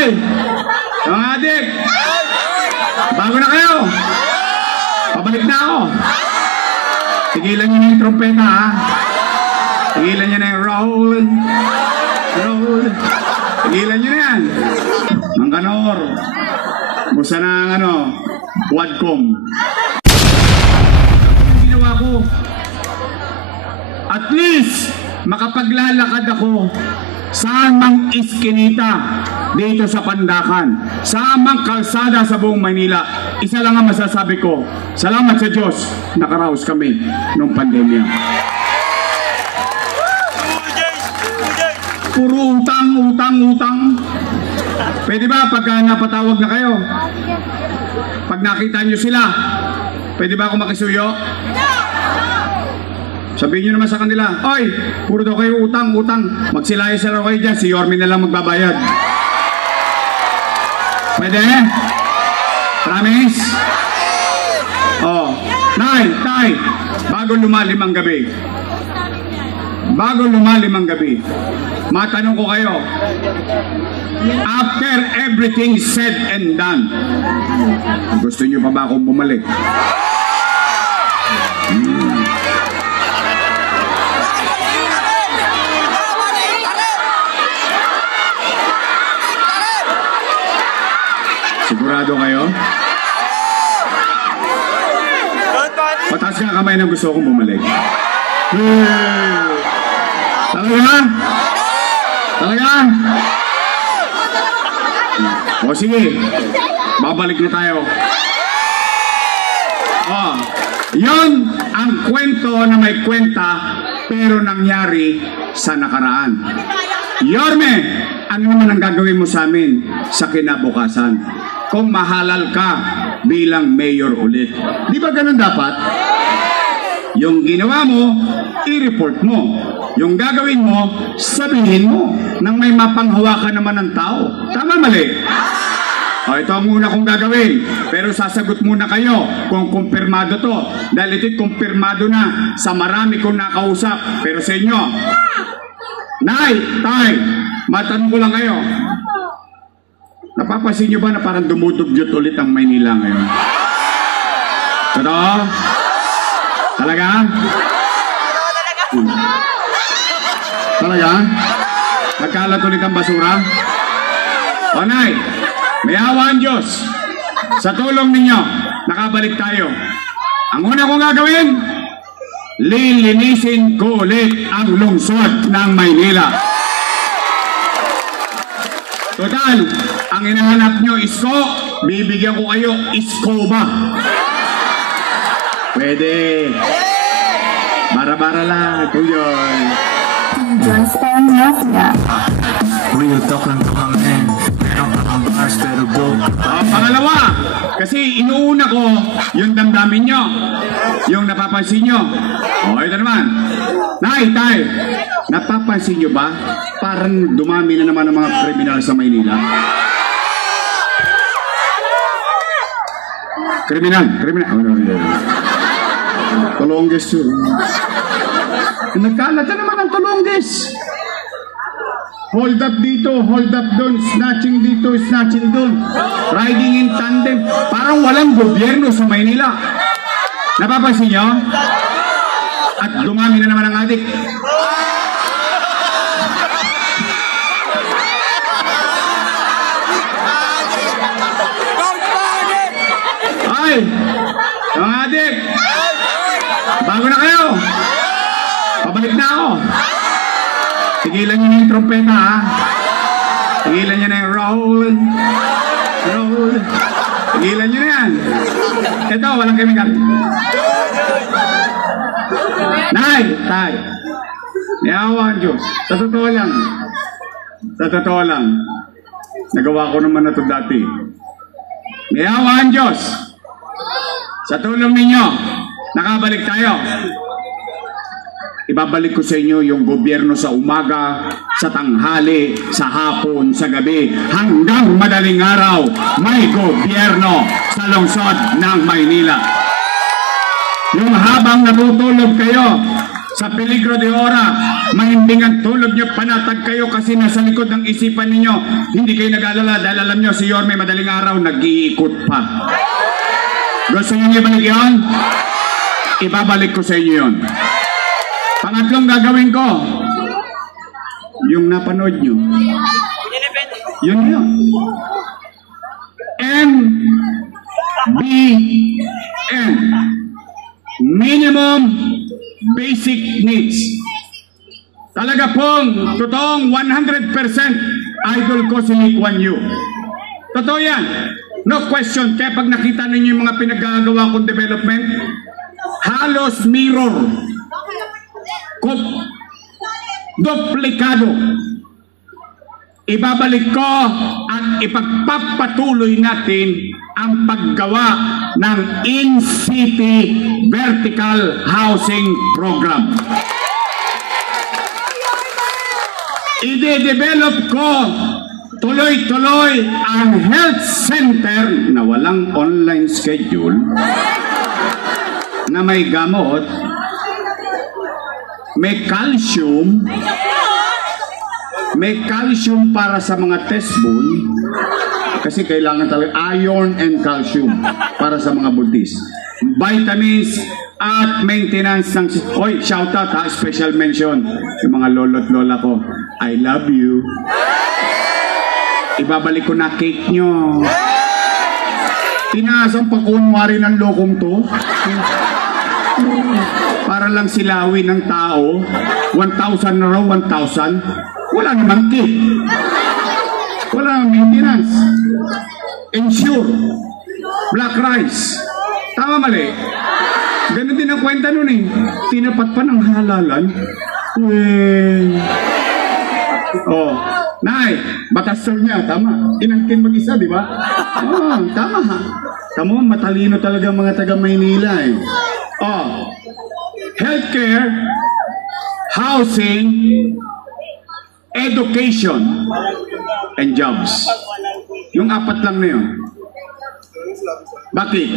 Nay! Mga adik! Bago na kayo! Pabalik na ako! Tigilan nyo na yung trompeta, ha? Tigilan nyo na yung roll. Roll. Tigilan nyo na yan. Ang kanor. Musta na ang ano? Wadcom. Ang ginawa ko. At least, makapaglalakad ako saan mang iskinita dito sa Pandakan, saan mang kalsada sa buong Maynila. Isa lang ang masasabi ko, salamat sa Diyos, nakaraos kami nung pandemya. Puro utang, utang, utang. Pwede ba pag napatawag na kayo? Pag nakita nyo sila, pwede ba ako makisuyo? Sabihin nyo naman sa kanila, oy, puro daw kayo utang, utang. Magsilayas na raw kayo dyan, si Yorme na lang magbabayad. Pwede? Promise? Oh, Nay, Tay, bago lumalim ang gabi. Bago lumalim ang gabi, matanong ko kayo, after everything said and done, gusto nyo pa ba akong bumalik? Sigurado kayo? Pataas nga kamay na gusto kong bumalik. Talaga? Talaga? O sige, babalik na tayo. Oh, yun ang kwento na may kwenta pero nangyari sa nakaraan. Yorme, ano naman ang gagawin mo sa amin sa kinabukasan? Kung mahalal ka bilang mayor ulit. Di ba ganun dapat? Yung ginawa mo, i-report mo. Yung gagawin mo, sabihin mo nang may mapanghawakan naman ng tao. Tama, mali? O, ito ang una kong gagawin. Pero sasagot muna kayo kung kumpirmado to. Dahil ito'y kumpirmado na sa marami kong nakausap. Pero sa inyo, Nay, Tay, matanong ko lang kayo. Napapansin nyo ba na parang dumudugyot ulit ang Maynila ngayon? Totoo? Talaga? Talaga? Nagkalat ulit ang basura? O Nay, may awa ang Diyos. Sa tulong ninyo, nakabalik tayo. Ang una kong gagawin, lilinisin ko ulit ang lungsod ng Maynila. Total, ang hinahanap nyo isko, bibigyan ko kayo iskoba. Pwede. Bara-bara lang, tuloy. Real talk lang to kang end. Meron ka kang bars pero go. Pangalawa, kasi inuuna ko yung damdamin nyo, yung napapansin nyo. O, ito naman. Nay, Tay, napapansin nyo ba? Parang dumami na naman ang mga kriminal sa Maynila. Kriminal. Tulongges yun. Nagkalat na naman ang tulongges. Hold up dito, hold up doon, snatching dito, snatching doon. Riding in tandem. Parang walang gobyerno sa Maynila. Napapansin nyo? At dumami na naman ang adik. Ay! Mga adik! Bago na kayo! Pabalik na ako! Tigilan nyo na yung trompeta, ha? Tigilan nyo na yung roll. Roll. Tigilan nyo na yan. Ito, walang chemical. Nay! Tay! Niyawan Diyos. Sa totoo lang. Sa totoo lang. Nagawa ko naman na ito dati. Niyawan Diyos. Sa tulong ninyo, nakabalik tayo. Ibabalik ko sa inyo yung gobyerno sa umaga, sa tanghali, sa hapon, sa gabi, hanggang madaling araw, may gobyerno sa lungsod ng Maynila. Yung habang natutulog kayo sa peligro de ora, Mahimbing ang tulog nyo, panatag kayo kasi nasa likod ng isipan ninyo. Hindi kayo nag-alala dahil alam nyo si Yorme madaling araw nag-iikot pa. Gusto nyo ibalik yun? Ibabalik ko sa inyo yun. Pangatlong gagawin ko, yung napanood nyo. Yun yun. MBN. Minimum Basic Needs. Talaga pong, totoong 100% idol ko si Lee Kuan Yew. Totoo yan. No question. Kaya pag nakita ninyo yung mga pinagagawa kong development, halos mirror. Duplikado. Ibabalik ko at ipagpapatuloy natin ang paggawa ng in-city vertical housing program. Ide-develop ko tuloy-tuloy ang health center na walang online schedule, na may gamot, may calcium para sa mga test bowl, kasi kailangan talaga iron and calcium para sa mga buntis. Vitamins at maintenance ng... Oy, shout out ha, special mention yung mga lolo't lola ko. I love you. Ibabalik ko na cake nyo. Tinaasang pakunwari ng lokong to. Para lang silawin ng tao. 1,000 na raw, 1,000. Wala namang cake. Wala namang maintenance. Ensure. Black rice. Tama mali. Ganun din ang kwenta nun eh. Tinapat pa ng halalan. Oh, Nay, batas niya, tama. Inangkin mag-isa, di ba? Oh, tama ha. Tamo, matalino talaga mga taga Maynila eh. Oh, healthcare, housing, education, and jobs. Yung apat lang na yun. Bakit?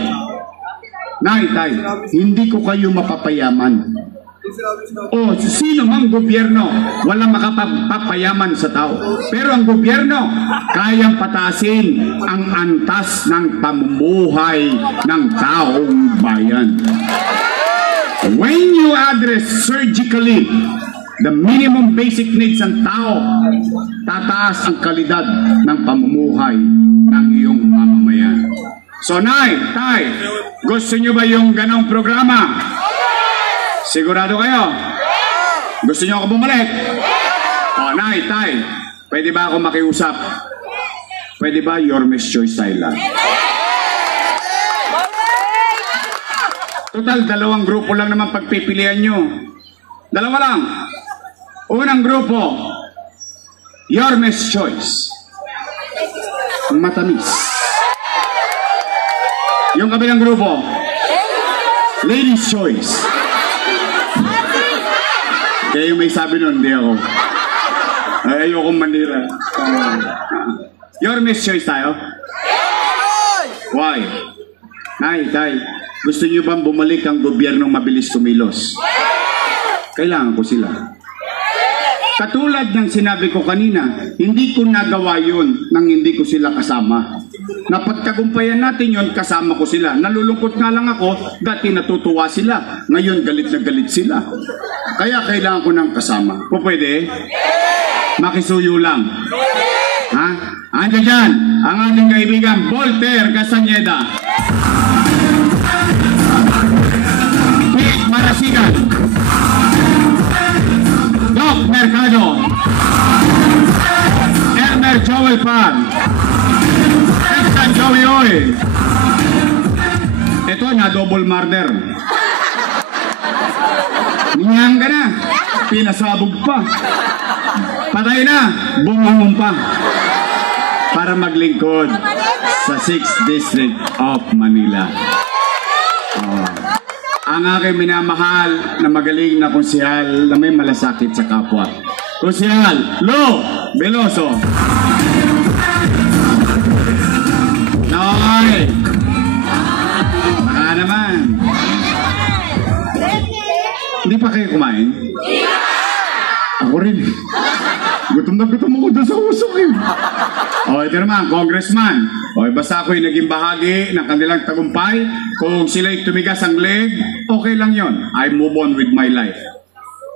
Nay, tay, hindi ko kayo mapapayaman. O sino mang gobyerno, walang makapapayaman sa tao. Pero ang gobyerno, kayang patasin ang antas ng pamumuhay ng taong bayan. When you address surgically the minimum basic needs ng tao, tataas ang kalidad ng pamumuhay ng iyong mamamayan. So, Nay, tay, gusto nyo ba yung ganong programa? Sigurado kayo? Gusto nyo ako bumalik? O, Nay, tay, pwede ba ako makiusap? Pwede ba Yorme's Choice Thailand? Total, dalawang grupo lang naman pagpipilian nyo. Dalawa lang. Unang grupo, Yorme's Choice. Matamis. Yung kabilang grupo, Ladies' Choice. Kaya yung may sabi nun, hindi ako. Ayokong manira. Yorme's Choice tayo? Why? Nay, tay, gusto niyo bang bumalik ang gobyernong mabilis kumilos? Kailangan ko sila. Katulad ng sinabi ko kanina, hindi ko nagawa yun nang hindi ko sila kasama. Napagtagumpayan natin yun, kasama ko sila. Nalulungkot nga lang ako, dati natutuwa sila. Ngayon galit na galit sila. Kaya kailangan ko ng kasama. O pwede? Makisuyo lang. Ha? Andiyan dyan, ang ating kaibigan, Voltaire Castañeda. Pete Marasigan. Doc Mercado. Elmer Joel Pan. Christian Joey Oy. Ito na double murder. Niyang ka na. Pinasabog pa. Patay na. Bumangong pa. Para maglingkod sa 6th District of Manila. Ang aking minamahal na magaling na konsehal na may malasakit sa kapwa. Konsehal Lo Veloso. Noy! Baka naman. Hindi pa kayo kumain? Gutom na gutom ako doon sa usok eh. O, ito naman, congressman. O, basta ako'y naging bahagi ng kanilang tagumpay. Kung sila'y tumigas ang leg, okay lang yon. I move on with my life.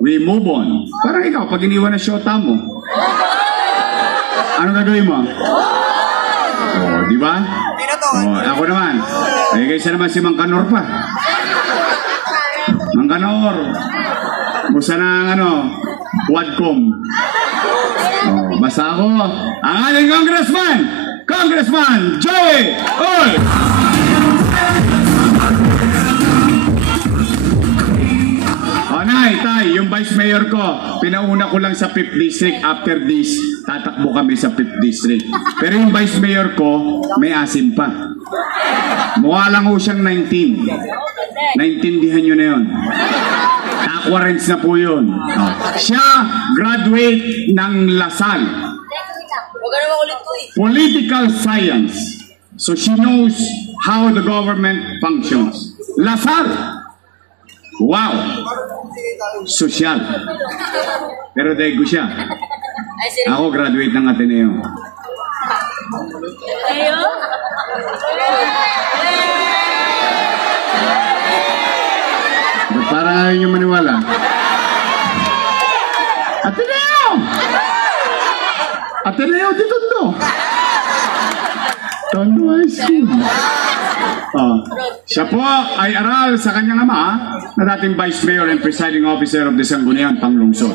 We move on. Parang ikaw, pag iniwan na syota mo, ano gagawin mo? O, di ba? O, ako naman. Ay, kaysa naman si Mang Kanor pa. Mang Kanor. Musta na Wadcom. Oh, basta ako, ang ating Congressman Joey Oy! Oh, Nay, Tay, yung Vice Mayor ko, pinauna ko lang sa 5th District. After this, tatakbo kami sa 5th District. Pero yung Vice Mayor ko, may asim pa. Mukha lang ho siyang 19. Naintindihan nyo na yun. Aquarents na po yun. Oh. Siya, graduate ng Lasal. Political Science. So she knows how the government functions. Lasal. Wow. Social. Pero dahil ko siya. Ako graduate ng Ateneo. Parang ayaw nyo maniwala. Ateneo! Ateneo di Tondo. Tondo High School. Oh. Siya po ay aral sa kanyang ama na dating Vice Mayor and Presiding Officer of the Sangguniang Panglungsod.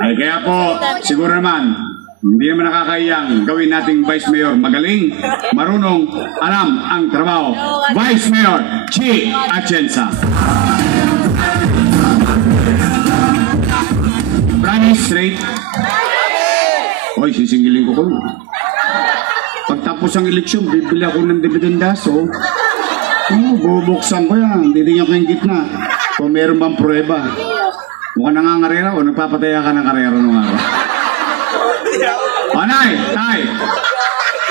Ay kaya po, siguro naman, hindi naman nakakayang gawin nating Vice Mayor magaling, marunong, alam ang trabaho. Vice Mayor Chi Atienza. Promise straight. Hoy, sisingilin ko ko. Pagtapos ang eleksyon, bibili ako ng dividendaso. Bubuksan ko yan. Titingnan ko yung gitna. Kung meron bang prueba. Mukhang nangangarera o nagpapataya ka ng karera nung araw. O, Nay, Tay.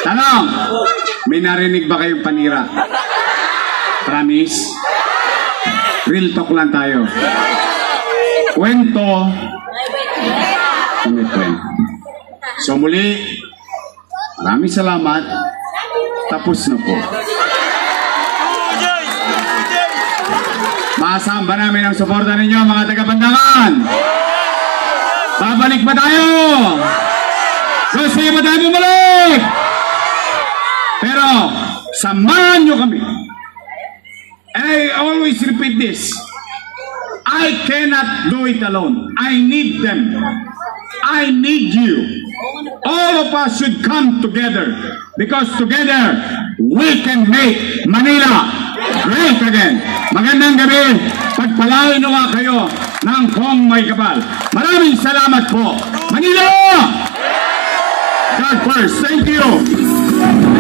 Tanong, may narinig ba kayong panira? Promise? Real talk lang tayo. Kwento. So muli, maraming salamat. Tapos na po. Maasahan ba namin ang suporta ninyo mga taga-Pandangan? Babalik ba tayo? Gusto nyo ba tayo bumalik? Pero, samahan nyo kami. And I always repeat this. I cannot do it alone. I need them. I need you. All of us should come together because together we can make Manila great again. Magandang gabi. Pagpalain nawa kayo ng Kong May Kapal. Maraming salamat po. Manila! God first. Thank you.